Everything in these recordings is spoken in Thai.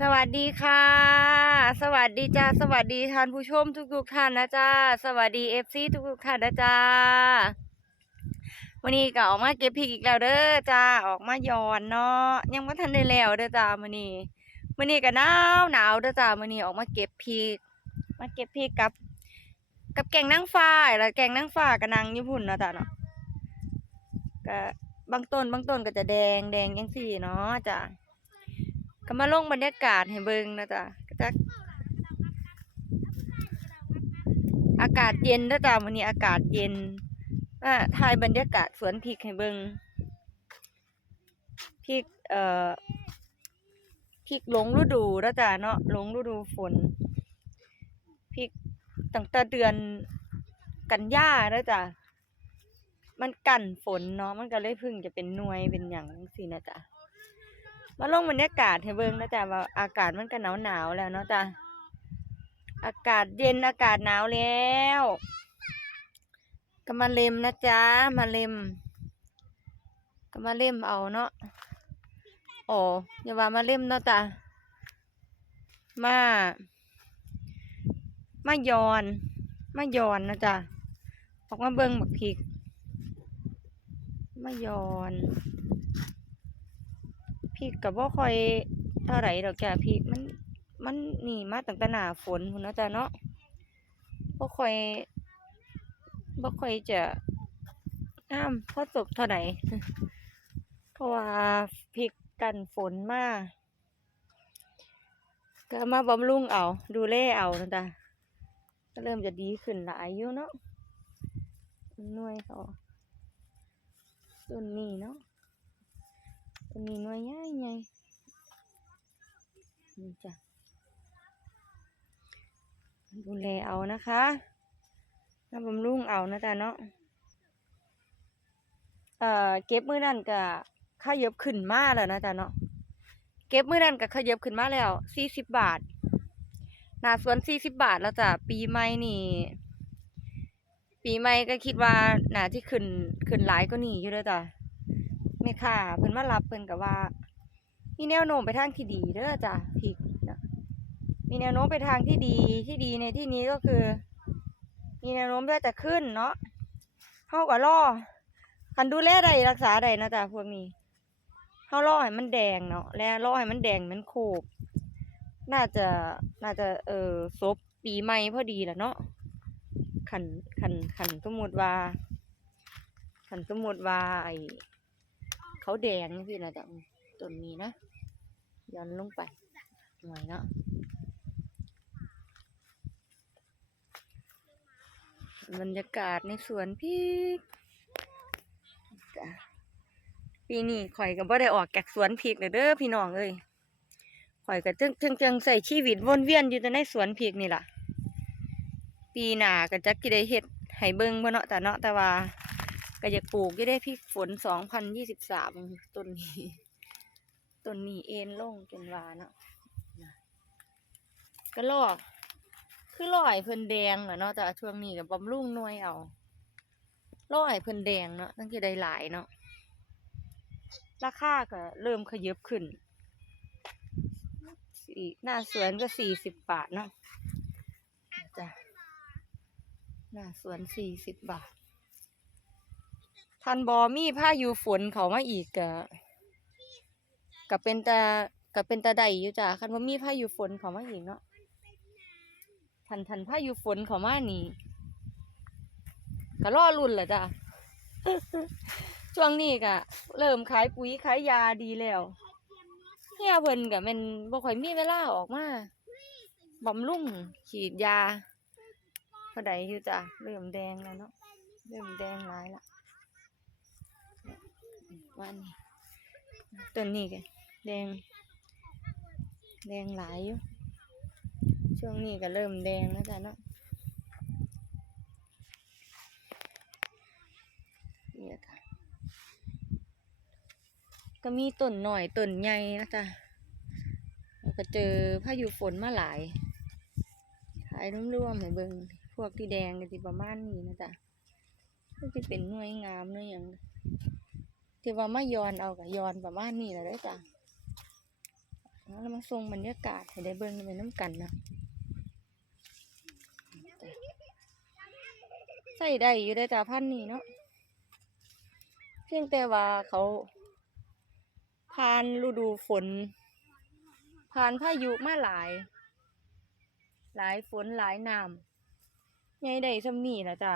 สวัสดีค่ะ สวัสดีจ้าสวัสดีท่านผู้ชมทุกๆท่านนะจ้าสวัสดีเอฟซีทุกๆท่านนะจ้าวันนี้ก็ออกมาเก็บพริกอีกแล้วเด้อจ้าออกมาหยอนเนาะยังไม่ทันได้แล้วเด้อจ้ามื้อนี้มื้อนี้ก็หนาวหนาวเด้อจ้ามื้อนี้ออกมาเก็บพริก มาเก็บพริกกับ กับแกงนางฟ้าแล้วแกงนางฟ้าก็นางญี่ปุ่นเนาะจ้าเนาะก็บางต้นบางต้นก็จะแดงแดงจังซี่เนาะจ้า ก็มาลงบรรยากาศให้เบิ่งนะจ๊ะก็จะอากาศเย็นนะจ๊ะวันนี้อากาศเย็นอ่าถ่ายบรรยากาศสวนพริกให้เบิ่งพริกเอ่อพริกหลงฤดูนะจ๊ะเนาะหลงฤดูฝนพริกตั้งแต่เดือนกันยานะจ๊ะมันกันฝนเนาะมันก็เลยพึ่งจะเป็นหน่วยเป็นอย่างจังซี่นะจ๊ะ มาลงบรรยากาศให้เบิ่งนะจ๊ะว่าอากาศมันก็หนาวหนาวแล้วเนาะจ๊ะอากาศเย็นอากาศหนาวแล้วก็มาเล็มนะจ๊ะมาเล็ม ก็มาเล็มเอาเนาะโอ้อย่าว่ามาเล็มเนาะจ๊ะมามายอนมายอนนะจ๊ะออกมาเบิ่งบักพริกมายอน ริกกับบ่ค่อยเท่าไหร่ดอกจ้ะพริกมันมันนี่มาตั้งแต่หน้าฝนพุ่นเนาะจ้ะเนาะบ่ค่อยบ่ค่อยจะงามพอสบเท่าไหร่เพราะว่าพริกกันฝนมาก็มาบำรุงเอา ดูแลเอานะจ๊ะก็เริ่มจะดีขึ้นหลายอยู่เนาะหน่วยเขาต้นนี้เนาะ ตัวนี้น่วยใหญ่ใหญ่นี่จ้ะดูแลเอานะคะน้ำบำรุงเอานะจ๊ะเนาะเอ่อเก็บมือนั่นก็ขยับขึ้นมาแล้วนะจ๊ะเนาะเก็บมือนั่นก็ขยับขึ้นมาแล้วสี่สิบบาทหน้าสวนสี่สิบบาทแล้วจ้ะปีใหม่นี่ ปีใหม่ก็คิดว่าหน่าที่ขึ้นขึ้นหลายก็หนีอยู่เด้อจ้ะ แม่ค่ะเพิ่นมารับเพิ่นก็ว่า มีแนวโน้มไปทางที่ดีเด้อจ้ะพริกนะมีแนวโน้มไปทางที่ดีที่ดีในที่นี้ก็คือ มีแนวโน้มว่าจะขึ้นเนาะเฮาก็รอคันดูแลได้รักษาได้นะจ๊ะพวกนี้เฮารอให้มันแดงเนาะแล้วรอให้มันแดงมันโคบน่าจะน่าจะเออซบปีใหม่พอดีแหละเนาะขันขันขันสมมุติว่าขันสมมุติว่าไอ เขาแดงนี่สินะจ๊ะต้นนี้นะย้อนลงไปหน่อยเนาะบรรยากาศในสวนพริกจ้ะปีนี้ข่อยก็บ่ได้ออกจากสวนพริกเลยเด้อพี่น้องเอ้ยข่อยก็จึงจึงจึงใส่ชีวิตวนเวียนอยู่แต่ในสวนพริกนี่ล่ะ ปีหน้าก็จักสิได้เฮ็ดให้เบิ่งบ่เนาะแต่เนาะแต่ว่า ก็อยากปลูกจะได้พริกฝนสองพันยี่สิบสามต้นนี้ต้นนี้เอ็นลงจนวาเนาะก็ลอก คือลอยเพิ่นแดงเนาะแต่ช่วงนี้กับบำรุงน่วยเอาลอยเพิ่นแดงเนาะตั้งแต่ได้หลายเนาะราคาก็เริ่มขยับขึ้นสี่หน้าสวนก็สี่สิบบาทเนาะจ้ะหน้าสวนสี่สิบบาท ทันบอมีพายุฝนเขามาอีกกะกับเป็นตากับเป็นตาใดอยู่จ้ะคันว่ามีพายุฝนเขามาอีกเนาะทันทันพายุฝนเขามานี่ก็รอรุ่นแหละจ้ะช่วงนี้ก็เริ่มขายปุ๋ยขายยาดีแล้วเฮียเพิ่นก็แม่นบ่ค่อยมีเวลาออกมาบำรุงฉีดยาเท่าใดอยู่จ้ะเริ่มแดงแล้วเนาะเริ่มแดงหลายละ ว่านี่ต้นนี้แกแดง แดงหลายอยู่ ช่วงนี้ก็เริ่มแดงแล้วจ้ะเนาะนี่ค่ะก็มีต้นหน่อยต้นใหญ่นะจ๊ะแล้วก็เจอพายุฝนมาหลายถ่ายร่วมๆให้เบิ่งพวกที่แดงก็สิประมาณนี้นะจ๊ะก็จะเป็นหน่วยงามหน่วยหยัง ที่ว่ามาย้อนเอากับย้อนประมาณนี้แหละเด้จ้ะเอาแล้วมาส่งบรรยากาศให้ได้เบิ่งไปน้ำกันนะใส่ได้อยู่ได้จ้าพันนี้เนาะเพียงแต่ว่าเขาผ่านฤดูฝนผ่านพายุมาหลาย หลายฝนหลายน้ำใหญ่ได้สำนี่ละจ้า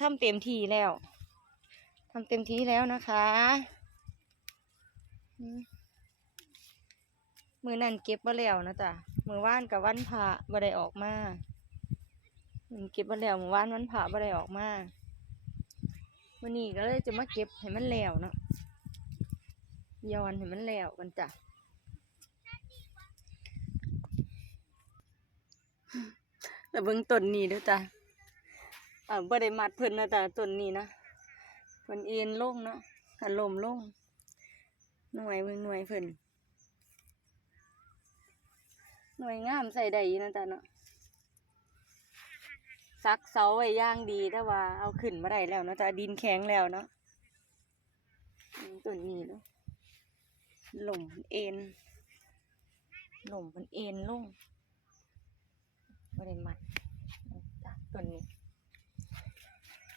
ทำเต็มที่แล้ว ทำเต็มที่แล้วนะคะมือนั่นเก็บมาแล้วนะจ๊ะมือว่านกับวันพระบ่ได้ออกมามันเก็บมาแล้วมือว่านวันพระบ่ได้ออกมาวันนี้ก็เลยจะมาเก็บให้มันแล้วเนาะย้อนให้มันแล้วกันจ้ะแล้วเบิ่งต้นนี้เด้วยจ้ะอ่าบ่ได้มัดเพิ่นนะจ้ะต้นนี้นะ เพิ่นเอ็นลงเนาะกันลมลง หน่วยเบิ่งหน่วยเพิ่นหน่วยงามใส่ได้นะจ้ะเนาะซักเสาไว้ย่างดีแต่ว่าเอาขึ้นมาได้แล้วเนาะจ้ะดินแข็งแล้วเนาะต้นนี้เนาะหล่มเอ็นหล่มมันเอ็นลงบ่ได้มัดต้นนี้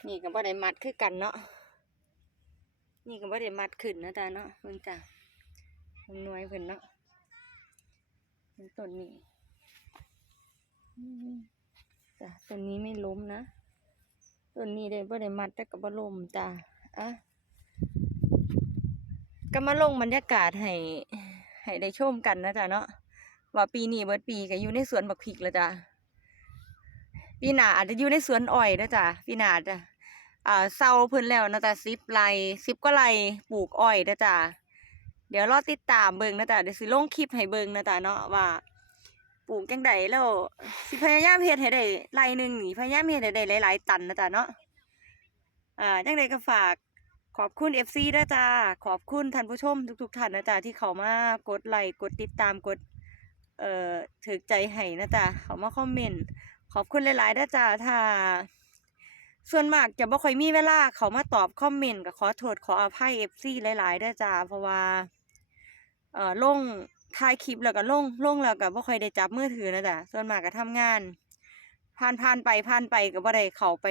นี่ก็บ่ได้มัดคือกันเนาะ นี่ก็บ่ได้มัดขึ้นนะจ๊ะเนาะเบิ่งจ้ะเบิ่งน่วยเพิ่นเนาะเบิ่งต้นนี้จ้ะต้นนี้ไม่ล้มนะต้นนี้ได้บ่ได้มัดแต่ก็บ่ล้มจ้ะอะก็มาลงบรรยากาศให้ให้ได้ชมกันนะจ๊ะเนาะว่าปีนี้เบิดปีก็อยู่ในสวนบักพริกแล้วจ้ะปีหน้าอาจจะอยู่ในสวนอ้อยนะจ้ะปีหน้าจ้ะ อ่าเซาเพิ่นแล้วนะจ้ะสิบไร่สิบกว่าไรปลูกอ้อยนะจ้ะเดี๋ยวรอติดตามเบิ่งนะจ้ะเดี๋ยวสิลงคลิปให้เบิ่งนะจ้ะเนาะว่าปลูกจังใดแล้วสิพยายามเฮ็ดให้ได้ไรหนึงนี่พยายามเฮ็ดให้ได้หลายๆตันนะจ้ะเนาะอ่าจังใดก็ฝากขอบคุณ FC ด้วยจ้าขอบคุณท่านผู้ชมทุกๆท่านนะจ้ะที่เข้ามากดไลค์กดติดตามกดเอ่อถึกใจให้นะจ๊ะเขามาคอมเมนต์ขอบคุณหลายๆนะจ๊ะถ้า ส่วนมากจะบ่ค่อยมีเวลาเขามาตอบคอมเมนต์ก็ขอโทษขออภัย FC หลายๆนะจ๊ะเพราะว่า เอ่อลงถ่ายคลิปแล้วก็ลงลงแล้วก็บ่ค่อยได้จับมือถือนะจ๊ะส่วนมากก็ทำงาน ผ่านผ่านไปผ่านไปก็บ่ได้เข้าไป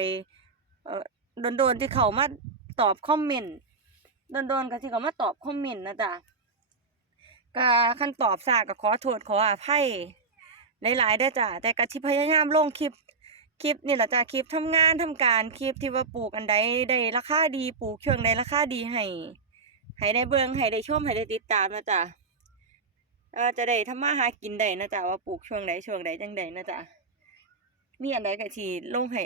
เอ่อโดนๆที่เขามาตอบคอมเมนต์โดนๆก็ที่เขามาตอบคอมเมนต์นะจ๊ะก็ขั้นตอบซาก็ขอโทษขออภัยหลายๆได้จ้ะแต่ก็สิพยายามลงคลิป คลิปนี่แหละจ้ะคลิปทำงานทำการคลิปที่ว่าปลูกอันใดได้ราคาดีปลูกช่วงใดราคาดีให้ให้ได้เบิ่งให้ได้ชมให้ได้ติดตามนะจ๊ะเออจะได้ทำมาหากินได้นะจ๊ะว่าปลูกช่วงใดช่วงใดจังใดนะจ๊ะมีอันใดก็สิลงให้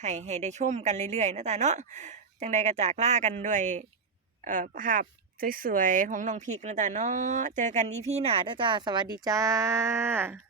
ให้ให้ได้ชมกันเรื่อยๆนะจ๊ะเนาะจังใดก็จากล่ากันด้วยเอ่อภาพสวยๆของน้องพริกนะจ๊ะเนาะเจอกันอีพี่หนาเด้อจ้าสวัสดีจ้า